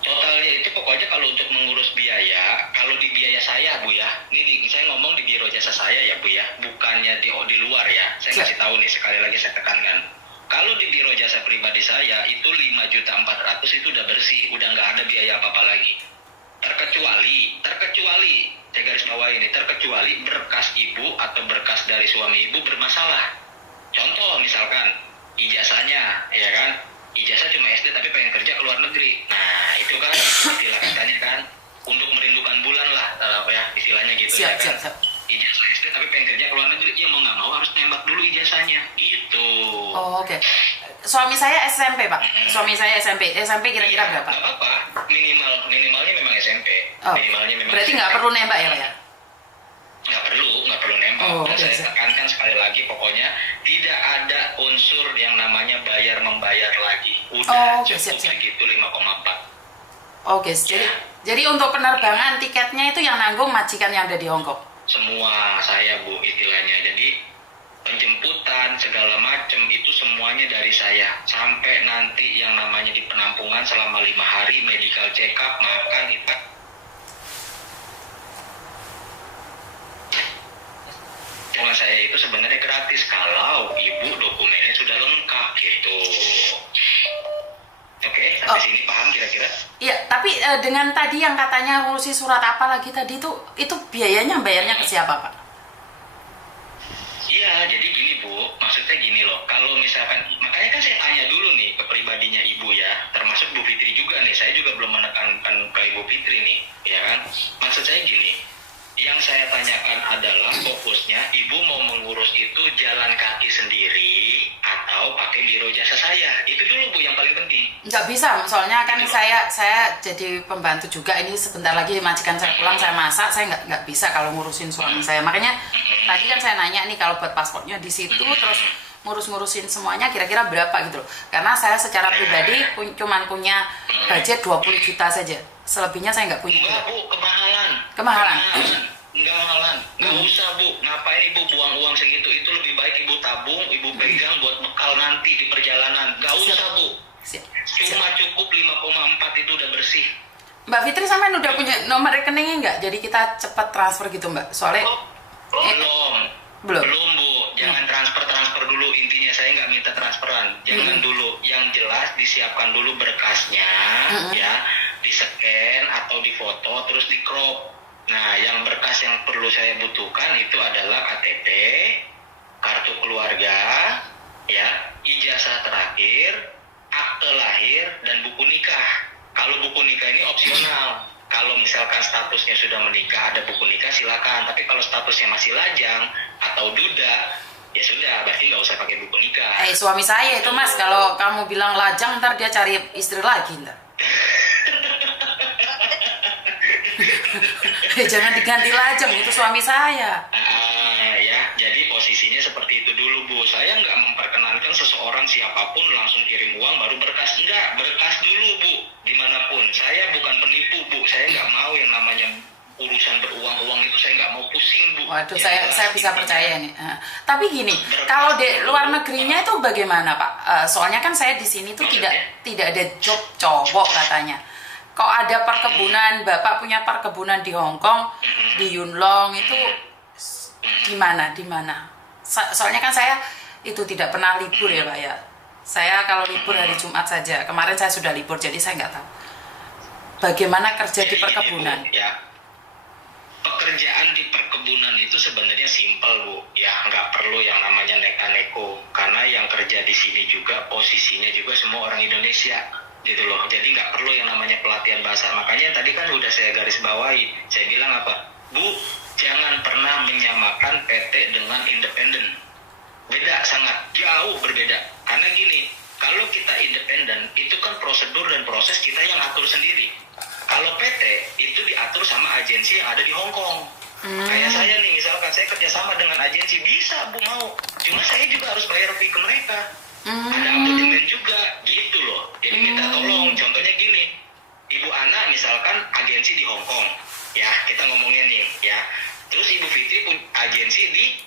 Totalnya itu pokoknya kalau untuk mengurus biaya, kalau di biaya saya Bu ya, ini saya ngomong di biro jasa saya ya Bu ya, bukannya di luar ya, saya kasih tahu nih, sekali lagi saya tekankan. Kalau di biro jasa pribadi saya itu 5.400.000 itu udah bersih, udah nggak ada biaya apa-apa lagi. Terkecuali, saya garis bawah ini, terkecuali berkas ibu atau berkas dari suami ibu bermasalah. Contoh misalkan ijazahnya, ya kan, ijazah cuma SD tapi pengen kerja ke luar negeri. Nah itu kan istilah katanya kan untuk merindukan bulan lah, ya istilahnya gitu. Siap. Ijazah SD tapi pengen kerja ke luar negeri, ya mau nggak mau harus nembak dulu ijazahnya gitu. Oke. Suami saya SMP Pak. SMP kira-kira berapa? Nggak apa-apa. Minimalnya memang SMP. Minimalnya memang Berarti SMP. nggak perlu nembak ya Pak ya? nggak perlu nembak. Oh, Dan oke. saya tekankan sekali lagi, pokoknya tidak ada unsur yang namanya bayar membayar lagi. Udah Oh, oke, cukup siap. segitu 5,4. Oke, jadi untuk penerbangan tiketnya itu yang nanggung majikan yang ada di Hong Kong. Semua saya, Bu, istilahnya. Jadi penjemputan segala macam itu semuanya dari saya. Sampai nanti yang namanya di penampungan selama 5 hari, medical check up, makan itu. Dengan saya itu sebenarnya gratis kalau ibu dokumennya sudah lengkap gitu. Oke, sampai sini paham kira-kira? Iya, tapi dengan tadi yang katanya ngurusi surat apa lagi tadi itu biayanya bayarnya ke siapa, Pak? Iya, jadi gini Bu, maksudnya gini loh, kalau misalkan, makanya kan saya tanya dulu nih ke pribadinya Ibu ya, termasuk Bu Fitri juga nih, saya juga belum menekankan ke Ibu Fitri nih, ya kan? Maksud saya gini, yang saya tanyakan adalah fokusnya Ibu mau mengurus itu jalan kaki sendiri atau pakai biro jasa saya, itu dulu Bu yang paling penting. Nggak bisa, soalnya kan saya jadi pembantu juga, ini sebentar lagi majikan saya pulang, saya masak, saya nggak bisa kalau ngurusin suami saya. Makanya tadi kan saya nanya nih kalau buat paspornya di situ, terus ngurus-ngurusin semuanya kira-kira berapa gitu loh. Karena saya secara pribadi cuman punya budget 20 juta saja, selebihnya saya nggak punya. Enggak Bu, kemahalan. Kemahalan. Enggak mahalan, nggak usah Bu. Ngapain Ibu buang uang segitu? Itu lebih baik Ibu tabung, Ibu pegang buat bekal nanti di perjalanan. Nggak usah Bu. Siap. Cuma cukup 5,4 itu udah bersih. Mbak Fitri sampean udah punya nomor rekeningnya nggak? Jadi kita cepat transfer gitu Mbak. Soalnya Belum Bu. Jangan transfer dulu. Intinya saya nggak minta transferan. Jangan dulu. Yang jelas disiapkan dulu berkasnya, ya, di scan atau di foto terus di crop. Nah, yang berkas yang perlu saya butuhkan itu adalah KTP, kartu keluarga, ya, ijazah terakhir, akte lahir, dan buku nikah. Kalau buku nikah ini opsional. Kalau misalkan statusnya sudah menikah, ada buku nikah silakan. Tapi kalau statusnya masih lajang atau duda, ya sudah, berarti nggak usah pakai buku nikah. Suami saya itu Mas, kalau kamu bilang lajang ntar dia cari istri lagi ntar. Jangan diganti lajang, itu suami saya. Ya, jadi posisinya seperti itu dulu Bu. Saya nggak memperkenankan seseorang siapapun langsung kirim uang baru berkas. Enggak, berkas dulu Bu, dimanapun. Saya bukan penipu Bu, saya nggak mau yang namanya urusan beruang-uang itu saya nggak mau pusing Bu. Waduh, Ya, saya bisa percaya nih. Tapi gini, kalau di luar negerinya itu bagaimana Pak? Soalnya kan saya di sini tuh tidak ada job cowok katanya. Kok ada perkebunan, Bapak punya perkebunan di Hong Kong, di Yuen Long itu di mana? Soalnya kan saya itu tidak pernah libur ya Pak ya. Saya kalau libur hari Jumat saja. Kemarin saya sudah libur, jadi saya nggak tahu. Bagaimana kerja di perkebunan? Ya, pekerjaan di perkebunan itu sebenarnya simpel Bu. Ya, nggak perlu yang namanya neka-neko. Karena yang kerja di sini juga posisinya juga semua orang Indonesia. Gitu loh, jadi nggak perlu yang namanya pelatihan bahasa. Makanya tadi kan udah saya garis bawahi, saya bilang apa, Bu, jangan pernah menyamakan PT dengan independen. Beda, sangat jauh berbeda. Karena gini, kalau kita independen itu kan prosedur dan proses kita yang atur sendiri. Kalau PT itu diatur sama agensi yang ada di Hong Kong. Kayak saya nih, misalkan saya kerjasama dengan agensi, bisa Bu mau, cuma saya juga harus bayar fee ke mereka. Ada abonemen juga, gitu loh. Jadi minta tolong, contohnya gini, Ibu Ana misalkan agensi di Hong Kong, ya kita ngomongin nih, ya. Terus Ibu Fitri pun agensi di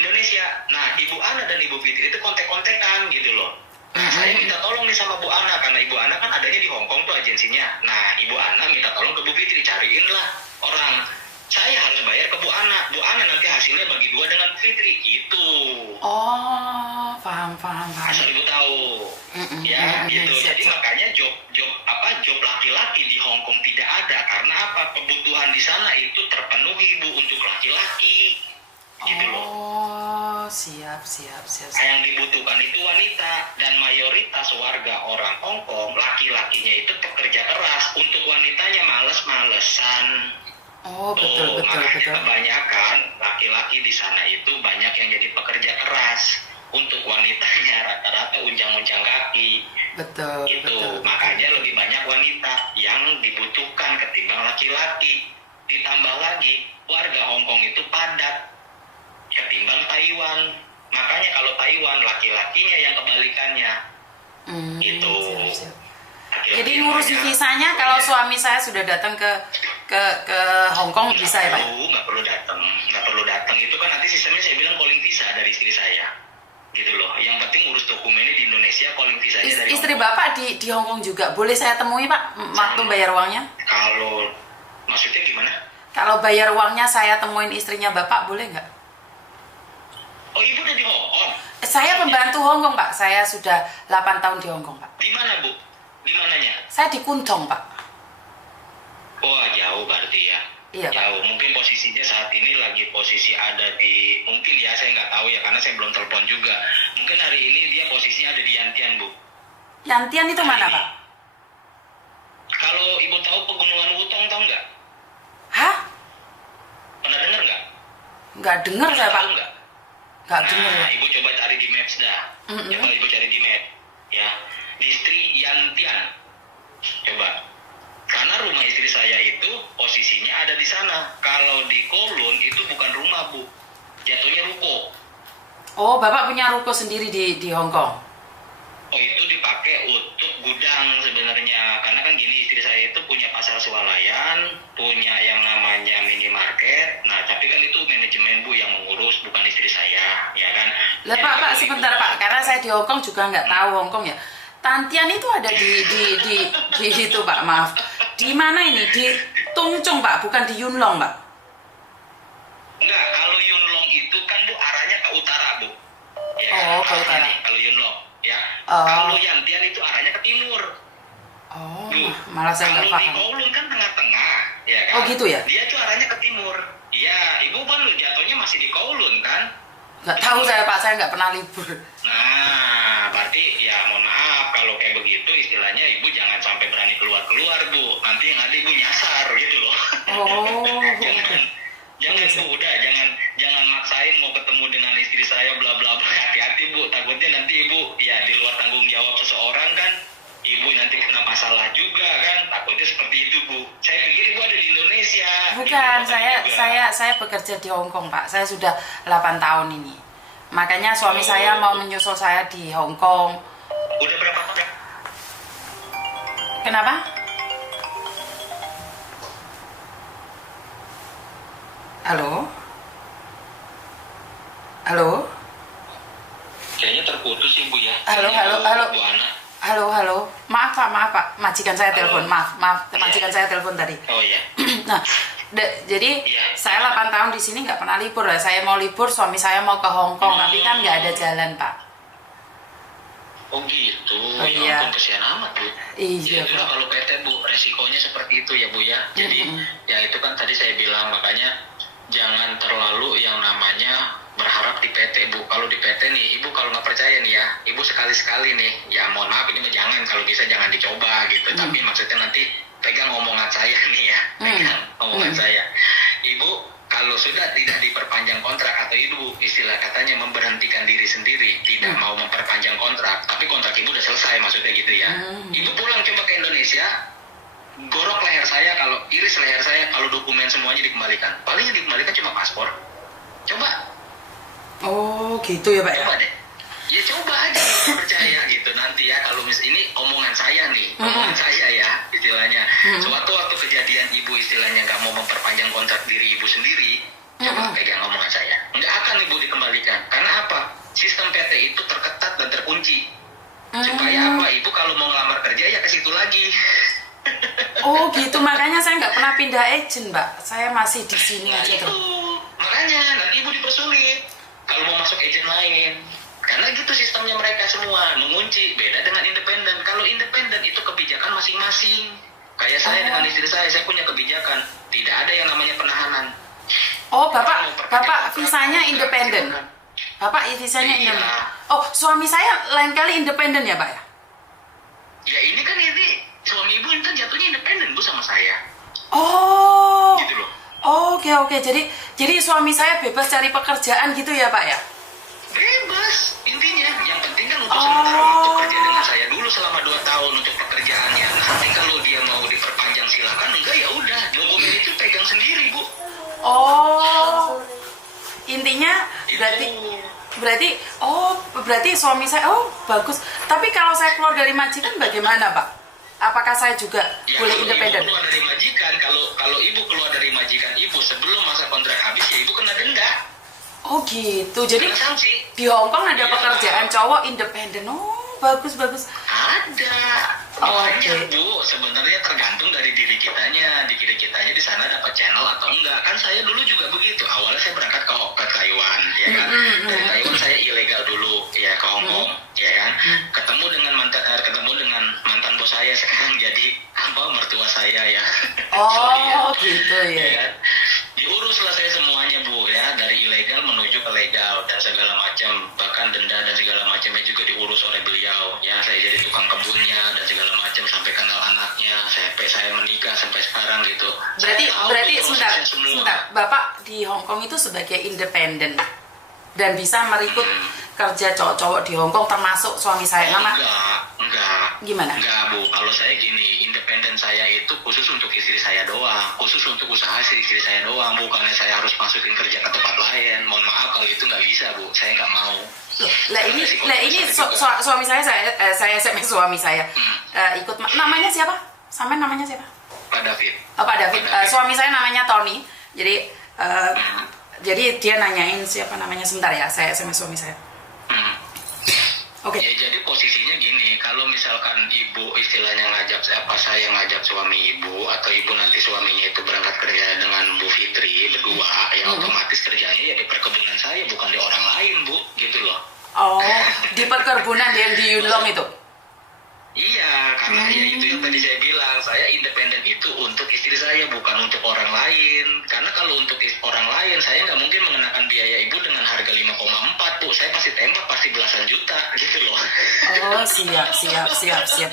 Indonesia. Nah, Ibu Ana dan Ibu Fitri itu kontek-kontekan gitu loh. Nah, saya minta tolong nih sama Bu Ana, karena Ibu Ana kan adanya di Hong Kong tuh agensinya. Nah, Ibu Ana minta tolong ke Bu Fitri, cariin lah orang. Saya harus bayar ke Bu Ana. Bu Ana nanti hasilnya bagi dua dengan Bu Fitri, gitu. Oh, paham. Asal Ibu tahu. Ya, gitu. Jadi makanya job laki-laki di Hong Kong tidak ada. Karena apa? Kebutuhan di sana itu terpenuhi Bu untuk laki-laki. Gitu loh. Oh, siap. Yang dibutuhkan itu wanita, dan mayoritas warga orang Hong Kong laki-lakinya itu pekerja keras. Untuk wanitanya males-malesan. Oh, betul. Kebanyakan laki-laki di sana itu banyak yang jadi pekerja keras. Untuk wanitanya rata-rata unjang-unjang kaki. Betul. Makanya lebih banyak wanita yang dibutuhkan ketimbang laki-laki. Ditambah lagi, warga Hong Kong itu padat ketimbang Taiwan. Makanya kalau Taiwan, laki-lakinya yang kebalikannya. Gitu. Siap. Jadi ngurusin visanya kalau suami saya sudah datang ke Hong Kong bisa ya Pak? Nggak perlu datang. Itu kan nanti sistemnya saya bilang calling visa dari istri saya. Gitu loh. Yang penting urus dokumennya di Indonesia, calling visanya dari Istri Hong Kong. Bapak di Hong Kong juga. Boleh saya temui Pak waktu bayar uangnya? Kalau maksudnya gimana? Kalau bayar uangnya saya temuin istrinya Bapak boleh nggak? Oh, ibu udah di Hong Kong? Saya pembantu Hong Kong Pak. Saya sudah 8 tahun di Hong Kong Pak. Di mana, Bu? Di mananya? Saya di Kuntong Pak. Wah, jauh berarti ya. Iya, Pak. Jauh. Mungkin posisinya saat ini lagi posisi ada di, mungkin ya saya nggak tahu ya karena saya belum telepon juga. Mungkin hari ini dia posisinya ada di Yantian, Bu. Yantian itu mana Pak? Kalau ibu tahu pegunungan Wutong, tahu nggak? Hah? Pernah dengar nggak? Nggak dengar saya Pak. Tahu nggak? Nggak dengar ya. Nah, ibu coba cari di Maps dah. Coba ibu cari di Map, ya. Distrik Yantian. Coba. Karena rumah istri saya itu posisinya ada di sana. Kalau di Kowloon itu bukan rumah, Bu. Jatuhnya ruko. Oh, Bapak punya ruko sendiri di Hong Kong? Oh, itu dipakai untuk gudang sebenarnya. Karena kan gini, istri saya itu punya pasar swalayan, punya yang namanya minimarket. Nah, tapi kan itu manajemen, Bu, yang mengurus, bukan istri saya, ya kan? Lah Jadi Pak, kalau sebentar ibu- Pak, karena saya di Hong Kong juga nggak tahu Hong Kong ya. Tantian itu ada di itu Pak, maaf. Di mana ini? Di Tung Chung Pak, bukan di Yuen Long Pak. Enggak, kalau Yuen Long itu kan, Bu, arahnya ke utara, Bu. Ya, Oh, ke utara. nih, kalau Yuen Long, ya. Oh. Kalau Yantian itu arahnya ke timur. Oh, Bu, malah saya nggak kalau di paham. Kowloon kan tengah-tengah, ya kan? Oh, gitu ya? Dia tuh arahnya ke timur. Iya, ibu kan lu jatuhnya masih di Kowloon kan? Nggak tahu saya Pak, saya nggak pernah libur. Nah, berarti ya mohon maaf kalau kayak begitu istilahnya ibu jangan sampai berani keluar-keluar, Bu. Nanti yang ada ibu nyasar gitu loh. Oh, jangan Oke, Bu, udah jangan maksain mau ketemu dengan istri saya bla bla bla. Hati-hati, Bu. Takutnya nanti ibu ya di luar tanggung jawab seseorang kan. Ibu nanti kena masalah juga kan. Takutnya seperti itu, Bu. Saya pikir ibu ada di Indonesia. bukan, Ibu ada juga. saya bekerja di Hong Kong Pak. Saya sudah 8 tahun ini. Makanya suami saya mau menyusul saya di Hong Kong. Udah berapa tahun? Kenapa? Halo? Halo? Kayaknya terputus sih, Bu ya. Halo. Bu Ana. Halo. Maaf Pak. Majikan saya telepon. Maaf. Majikan saya telepon tadi. Oh iya. Nah, jadi Iya. saya 8 tahun di sini nggak pernah libur lah. Saya mau libur, suami saya mau ke Hong Kong, tapi kan nggak ada jalan Pak. Oh gitu. Oh, Ya iya. ampun, kesian amat, Bu. Iya, Ya, itulah Pak. kalau PT, Bu, resikonya seperti itu ya, Bu ya. Jadi ya itu kan tadi saya bilang, makanya jangan terlalu yang namanya berharap di PT, Bu. Kalau di PT nih, Ibu kalau nggak percaya nih ya, Ibu sekali-sekali nih, ya mohon maaf ini mah jangan, kalau bisa jangan dicoba gitu. Tapi maksudnya nanti pegang omongan saya nih ya, pegang omongan saya. Ibu kalau sudah tidak diperpanjang kontrak atau ibu istilah katanya memberhentikan diri sendiri, tidak mau memperpanjang kontrak, tapi kontrak ibu udah selesai maksudnya gitu ya. Ibu pulang coba ke Indonesia, gorok leher saya, kalau iris leher saya, kalau dokumen semuanya dikembalikan. Paling yang dikembalikan cuma paspor. Coba, Oh, gitu ya Pak ya. coba deh. Ya coba aja kalau percaya gitu nanti ya, kalau ini omongan saya nih, omongan saya ya istilahnya. Suatu waktu kejadian ibu istilahnya nggak mau memperpanjang kontrak diri ibu sendiri, coba pegang omongan saya. Nggak akan ibu dikembalikan. Karena apa? Sistem PT itu terketat dan terkunci. Supaya apa? Ibu kalau mau ngelamar kerja ya ke situ lagi. Oh, gitu. Makanya saya nggak pernah pindah agent, Mbak. Saya masih di sini Nah aja itu, terus. makanya nanti ibu dipersulit kalau mau masuk agent lain. Karena gitu sistemnya mereka semua, mengunci. Beda dengan independen. Kalau independen itu kebijakan masing-masing. Kayak saya dengan istri saya punya kebijakan. Tidak ada yang namanya penahanan. Oh, Bapak visanya independen. Bapak visanya Iya. independen. Oh, suami saya lain kali independen ya, Pak ya? Ya ini kan suami ibu ini kan jatuhnya independen, Bu, sama saya. Oh. Gitu loh. Oke. Jadi suami saya bebas cari pekerjaan gitu ya, Pak ya? Bebas, intinya. Yang penting kan untuk sementara waktu kerja dengan saya dulu selama 2 tahun untuk pekerjaannya. Nanti kalau dia mau diperpanjang silakan, enggak ya udah. Dokumen itu pegang sendiri berarti suami saya, oh bagus. Tapi kalau saya keluar dari majikan bagaimana Pak? Apakah saya juga Ya, boleh kalau independen? Ibu keluar dari majikan, kalau ibu keluar dari majikan ibu sebelum masa kontrak habis ya ibu kena denda. Oh gitu. Jadi Kena sanksi. di Hong Kong ada Iya. pekerjaan cowok independen. Oh bagus. Ada. Oh, Banyak oke. Bu, sebenarnya tergantung dari diri kitanya di sana dapat channel atau enggak. Kan saya dulu juga begitu. Awalnya saya berangkat ke Taiwan, ya kan. Dari Taiwan saya ilegal dulu, ya ke Hong Kong, ya kan. Ketemu dengan mantan bos saya sekarang jadi mertua saya ya. Oh gitu Ya ya. kan? Diuruslah saya semuanya Bu ya, dari ilegal menuju ke legal dan segala macam, bahkan denda dan segala macamnya juga diurus oleh beliau ya. Saya jadi tukang kebunnya dan segala macam sampai kenal anaknya, sampai saya menikah sampai sekarang gitu. Berarti Saya tahu sebentar, prosesnya semua. sebentar. Bapak di Hong Kong itu sebagai independen dan bisa merikut kerja cowok-cowok di Hong Kong termasuk suami saya. Nama Enggak. gimana? Enggak Bu, kalau saya gini, independen saya itu khusus untuk istri saya doang, khusus untuk usaha istri saya doang, bukannya saya harus masukin kerja ke tempat lain. Mohon maaf kalau itu nggak bisa Bu, saya nggak mau. Lah ini suami saya SMS suami saya ikut namanya siapa? Sampai namanya siapa? Pak David. Oh, Pak David. Suami saya namanya Tony. Jadi dia nanyain siapa namanya, sebentar ya, saya SMS suami saya. Oke. Ya jadi posisinya gini, kalau misalkan ibu istilahnya saya ngajak suami ibu atau ibu nanti suaminya itu berangkat kerja dengan Bu Fitri berdua, ya otomatis kerjanya ya di perkebunan saya bukan di orang lain Bu, gitu loh. Oh, di perkebunan yang di Yunlong itu. Iya, karena ya itu yang tadi saya bilang, saya independen itu untuk istri saya, bukan untuk orang lain. Karena kalau untuk orang lain, saya nggak mungkin mengenakan biaya ibu dengan harga 5,4 Bu. Saya pasti tembak, pasti belasan juta, gitu loh. Oh, siap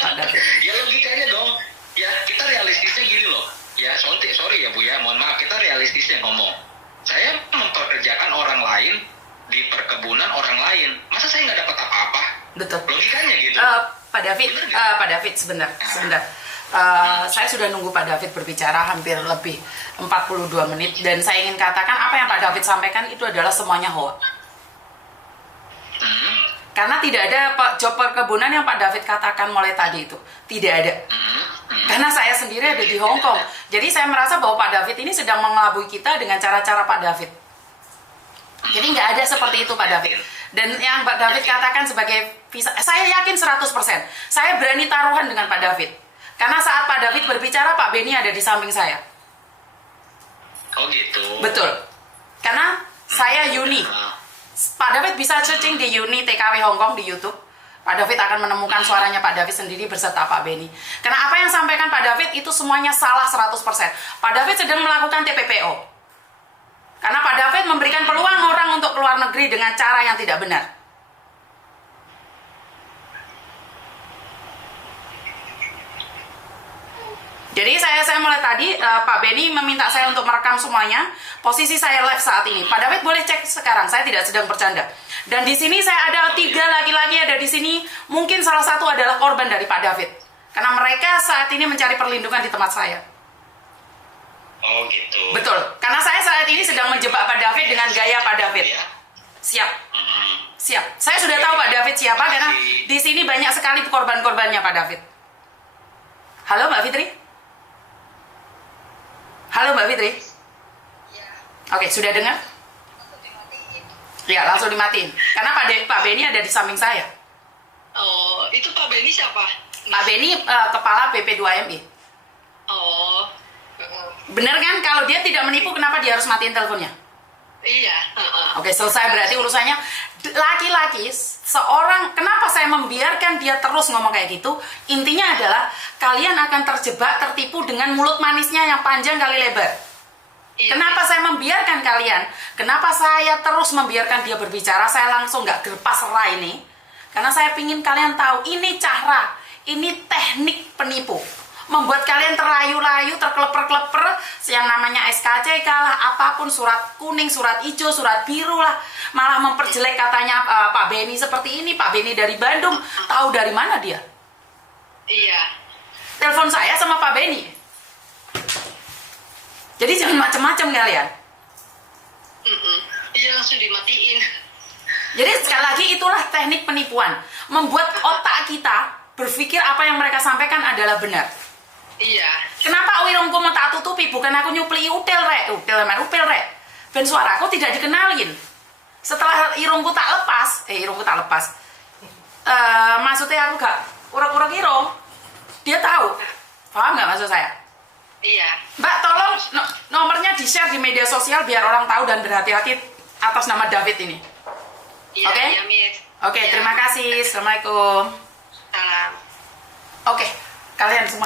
Pak David. Ya logikanya dong, ya kita realistisnya gini loh. Ya, sorry ya Bu ya, mohon maaf, kita realistisnya ngomong. Saya mempekerjakan orang lain di perkebunan orang lain, masa saya nggak dapat apa-apa? Betul. Logikanya gitu. Pak David sebentar. Saya sudah nunggu Pak David berbicara hampir lebih 42 menit dan saya ingin katakan apa yang Pak David sampaikan itu adalah semuanya hoax. Karena tidak ada job perkebunan yang Pak David katakan mulai tadi itu. Tidak ada. Karena saya sendiri ada di Hong Kong. Jadi saya merasa bahwa Pak David ini sedang mengelabui kita dengan cara-cara Pak David. Jadi nggak ada seperti itu Pak David. Dan yang Pak David katakan sebagai visa, saya yakin 100%. Saya berani taruhan dengan Pak David. Karena saat Pak David berbicara, Pak Benny ada di samping saya. Oh gitu. Betul. Karena saya Yuni. Pak David bisa searching di Yuni TKW Hong Kong di YouTube. Pak David akan menemukan suaranya Pak David sendiri berserta Pak Benny. Karena apa yang sampaikan Pak David itu semuanya salah 100%. Pak David sedang melakukan TPPO. Karena Pak David memberikan peluang orang untuk keluar negeri dengan cara yang tidak benar. Jadi saya mulai tadi, Pak Benny meminta saya untuk merekam semuanya. Posisi saya live saat ini. Pak David boleh cek sekarang, saya tidak sedang bercanda. Dan di sini saya ada 3 laki-laki ada di sini. Mungkin salah satu adalah korban dari Pak David. Karena mereka saat ini mencari perlindungan di tempat saya. Oh gitu. Betul, karena saya saat ini sedang menjebak Pak David dengan gaya Pak David. Siap. Saya sudah tahu Pak David siapa karena di sini banyak sekali korban-korbannya Pak David. Halo Mbak Fitri? Halo Mbak Fitri? Oke, sudah dengar? Ya, langsung dimatiin. Karena Pak Benny ada di samping saya. Oh, itu Pak Benny siapa? Pak Benny kepala BP2MI. Oh. Benar kan? Kalau dia tidak menipu, kenapa dia harus matiin teleponnya? Iya. Oke, selesai berarti urusannya. Laki-laki, seorang, kenapa saya membiarkan dia terus ngomong kayak gitu? Intinya adalah, kalian akan terjebak, tertipu dengan mulut manisnya yang panjang kali lebar. Iya. Kenapa saya membiarkan kalian? Kenapa saya terus membiarkan dia berbicara? Saya langsung nggak gerpas serah ini. Karena saya pingin kalian tahu, ini cara, ini teknik penipu. Membuat kalian terayu-layu, terkeleper-keleper, yang namanya SKCK lah, apapun, surat kuning, surat hijau, surat biru lah, malah memperjelek katanya Pak Benny seperti ini, Pak Benny dari Bandung, tahu dari mana dia? Iya. Telepon saya sama Pak Benny. Jadi jangan macam-macam kalian. Iya Iya, langsung dimatiin. Jadi sekali lagi itulah teknik penipuan. Membuat otak kita berpikir apa yang mereka sampaikan adalah benar. Iya. Kenapa irungku mau tak tutupi? Bukan aku nyupli upil rek. Ben suaraku tidak dikenalin. Setelah irungku tak lepas, maksudnya aku gak urek-urek irung. Dia tahu. Paham nggak maksud saya? Iya. Mbak, tolong nomornya di-share di media sosial biar orang tahu dan berhati-hati atas nama David ini. Iya, Oke? iya, Miss. Oke, Iya. terima kasih. Assalamualaikum. Salam. Oke, kalian semua